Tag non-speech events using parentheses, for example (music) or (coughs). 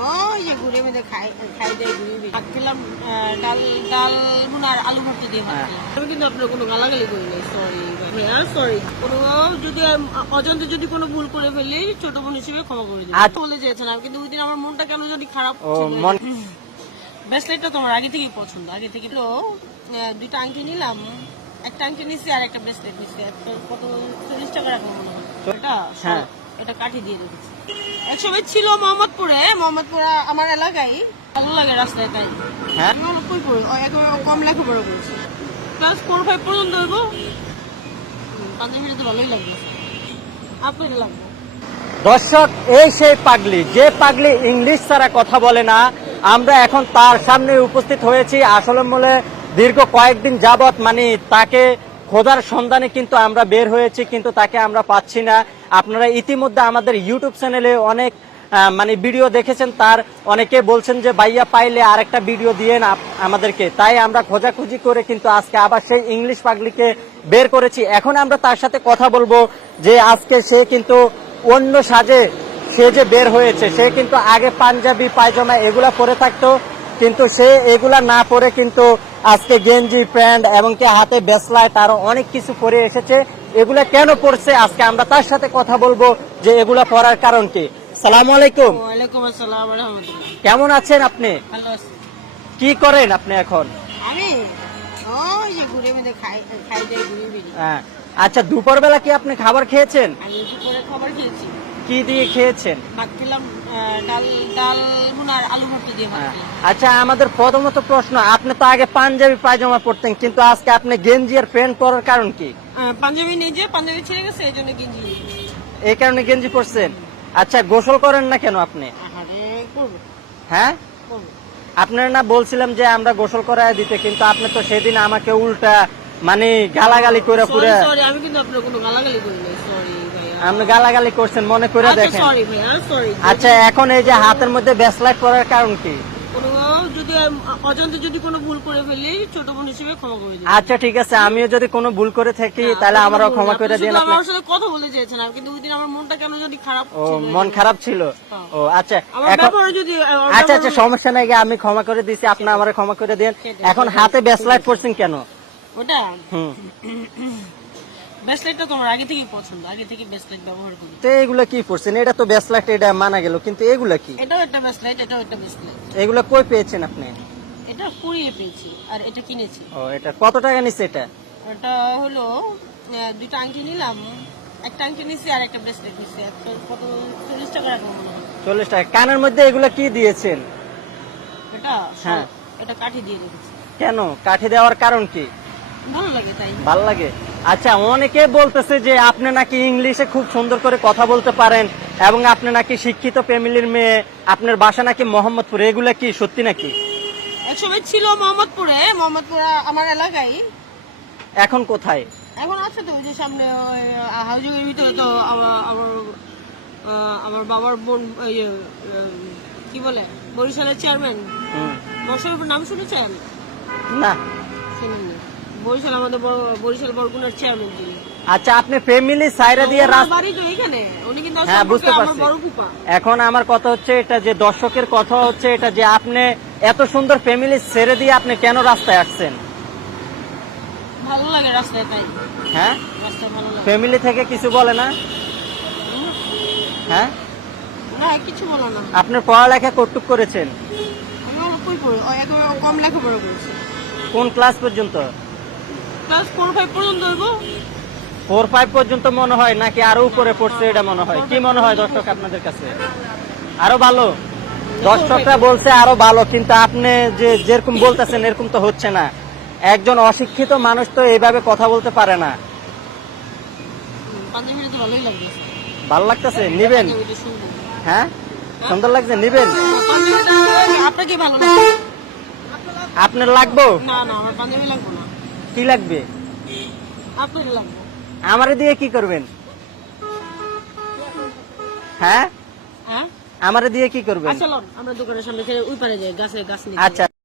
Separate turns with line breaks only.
ওই যে ঘুরে বেঁধে খাই খাই দেয় ঘুরে ভাত খেলাম ডাল ডাল মুন আর আলু ভর্তা দিয়ে ভাত
হ্যাঁ।
খেলাম। আমি কিন্তু আপনার কোনো গালাগালি করি নাই সরি ভাইয়া সরি কোনো যদি অজান্তে যদি কোনো ভুল করে ফেলি ছোট বোন হিসেবে ক্ষমা করে দিই
আচ্ছা।
বলে চেয়েছেন আমি কিন্তু ওই দিন আমার মনটা কেন যদি খারাপ ব্রেসলেটটা তোমার আগে থেকেই পছন্দ আগে থেকে তো দুইটা আংটি নিলাম একটা আংটি নিচ্ছি আর একটা ব্রেসলেট নিচ্ছি একটা কত চল্লিশ টাকা রাখব মনে হয় এটা
হ্যাঁ।
এটা কাঠি দিয়ে রেখেছি একসময় ছিল মোহাম্মদপুরে মোহাম্মদপুরে আমার এলাকায়। ভালো লাগে রাস্তায় তাই।
হ্যাঁ?
কই একেবারে কম লেখাপড়া করেছি। ক্লাস ফোর ফাইভ পর্যন্ত হইব। পাঞ্জাবিটা তো ভালোই লাগবে। আপনাকে লাগবে?
দর্শক এই সেই পাগলি। যে পাগলি ইংলিশ ছাড়া কথা বলে না আমরা এখন তার সামনে উপস্থিত হয়েছি। আসলে মূলে দীর্ঘ কয়েকদিন যাবত মানে তাকে খোঁজার সন্ধানে কিন্তু আমরা বের হয়েছি, কিন্তু তাকে আমরা পাচ্ছি না। আপনারা ইতিমধ্যে আমাদের ইউটিউব চ্যানেলে অনেক মানে ভিডিও দেখেছেন, তার অনেকে বলছেন যে, ভাইয়া, পাইলে আরেকটা ভিডিও দিয়ে না আমাদেরকে। তাই আমরা খোঁজাখুঁজি করে কিন্তু আজকে আবার সেই ইংলিশ পাগলিকে বের করেছি। এখন আমরা তার সাথে কথা বলব যে, আজকে সে কিন্তু অন্য সাজে, সে যে বের হয়েছে, সে কিন্তু আগে পাঞ্জাবি, পায়জামা এগুলা পরে থাকতো। কিন্তু সে এগুলা না পরে কিন্তু আজকে গেঞ্জি প্যান্ট এবং কি হাতে বেসলায় তারও অনেক কিছু পরে এসেছে। এগুলা কেন পড়ছে আজকে আমরা তার সাথে কথা বলব যে এগুলা পরার কারণ কি। সালাম আলাইকুম।
আসসালাম
কেমন আছেন আপনি? কি করেন আপনি এখন? হ্যাঁ, আচ্ছা দুপুর বেলা কি আপনি খাবার খেয়েছেন?
খাবার খেয়েছি।
কি দিয়ে খেয়েছেন? হ্যাঁ। আচ্ছা আমাদের প্রথমত প্রশ্ন আপনি তো আগে পাঞ্জাবি পায়জামা পরতেন কিন্তু আজকে আপনি গেঞ্জি আর প্যান্ট পরার কারণ কি?
পাঞ্জাবি যে পাঞ্জাবি ছিঁড়ে গেছে এই জন্য গেঞ্জি
এই কারণে গেঞ্জি পরছেন? আচ্ছা গোসল করেন না কেন আপনি? হ্যাঁ? আপনার না বলছিলাম যে আমরা গোসল করায় দিতে কিন্তু আপনি তো সেদিন আমাকে উল্টা মানে গালাগালি করে পুরো
আমি কিন্তু আপনার কোনো গালাগালি করি সরি
আপনি গালাগালি করছেন মনে করে দেখেন। আচ্ছা এখন এই যে হাতের মধ্যে ব্যাসলাইট করার কারণ কি?
যদি অজান্তে যদি কোনো ভুল করে ফেলি ছোট বোন হিসেবে ক্ষমা করে দিই
আচ্ছা ঠিক আছে আমিও যদি কোনো ভুল করে থাকি তাহলে আমারও ক্ষমা করে দিন আপনি
আমার সাথে কথা বলতে চেয়েছেন আমি কিন্তু ওই দিন আমার মনটা কেন যদি খারাপ
ও
ছিল।
মন খারাপ ছিল? ও আচ্ছা এখন
যদি
আচ্ছা আচ্ছা সমস্যা নাই আমি ক্ষমা করে দিছি আপনি আমারে ক্ষমা করে দেন এখন হাতে ব্যাসলাইট করছেন কেন?
ওটা?
হুম। (coughs)
ব্রেসলেটটা তোমার আগে থেকেই পছন্দ আগে থেকে ব্রেসলেট ব্যবহার করি।
তো এগুলা কি পরছেন? এটা তো এটা মানা গেল কিন্তু এগুলা কি?
এটাও একটা ব্রেসলেট এটাও একটা ব্রেসলেট
এগুলা কই পেয়েছেন আপনি?
এটা কুড়িয়ে পেয়েছি আর এটা কিনেছি।
ও এটা কত টাকা নিচ্ছে এটা?
ওটা হলো দুইটা আংটি নিলাম একটা আংটি নিচ্ছি আর একটা ব্রেসলেট কত চল্লিশ টাকা মনে হয়।
চল্লিশ টাকা। কানের মধ্যে এগুলা কি দিয়েছেন?
এটা
হ্যাঁ।
এটা কাঠি দিয়ে রেখেছি।
কেন? কাঠি দেওয়ার কারণ কি?
ভালো লাগে তাই।
ভালো লাগে? আচ্ছা অনেকে বলতেছে যে আপনি নাকি ইংলিশে খুব সুন্দর করে কথা বলতে পারেন এবং আপনি নাকি শিক্ষিত ফ্যামিলির মেয়ে। আপনার বাসা নাকি মোহাম্মদপুর। এগুলা কি সত্যি নাকি?
একসময় ছিল মোহাম্মদপুরে। মোহাম্মদপুর আমার এলাকায়।
এখন কোথায়?
এখন আছে তো ওই যে সামনে ওই হাউজিং ভিতরে তো আমার আমার বাবার বোন কি বলে বরিশালের চেয়ারম্যান। মশারফের নাম শুনেছেন?
না।
শুনেননি। বরিশাল আমাদের বরিশাল বরগুনার চেয়ারম্যান তিনি।
আচ্ছা আপনি ফ্যামিলি সাইরা দিয়ে রাস্তা
বাড়ি তো এখানে। উনি কিন্তু
হ্যাঁ, বুঝতে পারছি। এখন আমার কথা হচ্ছে এটা যে দর্শকের কথা হচ্ছে এটা যে আপনি এত সুন্দর ফ্যামিলি ছেড়ে দিয়ে আপনি কেন রাস্তায় আসছেন?
ভালো লাগে রাস্তায় তাই।
হ্যাঁ? ফ্যামিলি থেকে কিছু বলে না? হ্যাঁ?
না কিছু বলো না।
আপনার পড়ালেখা কটুক করেছেন?
আমি অল্প কই পড়ি ও একেবারে কম লেখাপড়া করেছি।
কোন ক্লাস পর্যন্ত?
ক্লাস ফোর ফাইভ পর্যন্ত হইব?
ফোর ফাইভ পর্যন্ত মনে হয় নাকি আরও উপরে পড়ছে এটা মনে হয়? কি মনে হয় দর্শক আপনাদের কাছে? আরও ভালো? দর্শকরা বলছে আরও ভালো কিন্তু আপনি যে যেরকম বলতেছেন এরকম তো হচ্ছে না। একজন অশিক্ষিত মানুষ তো এইভাবে কথা বলতে পারে না। ভালো লাগতেছে? নিবেন? হ্যাঁ? সুন্দর লাগছে? নিবেন? আপনার লাগবো?
না না আমার পাঞ্জাবি লাগবে
কি লাগবে?
আপনাকে লাগবে।
আমারে দিয়ে কি করবেন? হ্যাঁ?
আমার
আমারে দিয়ে কি করবেন?
আচ্ছা আমরা দোকানের সামনে থেকে ওই পারে যাই গাছে গাছ
আচ্ছা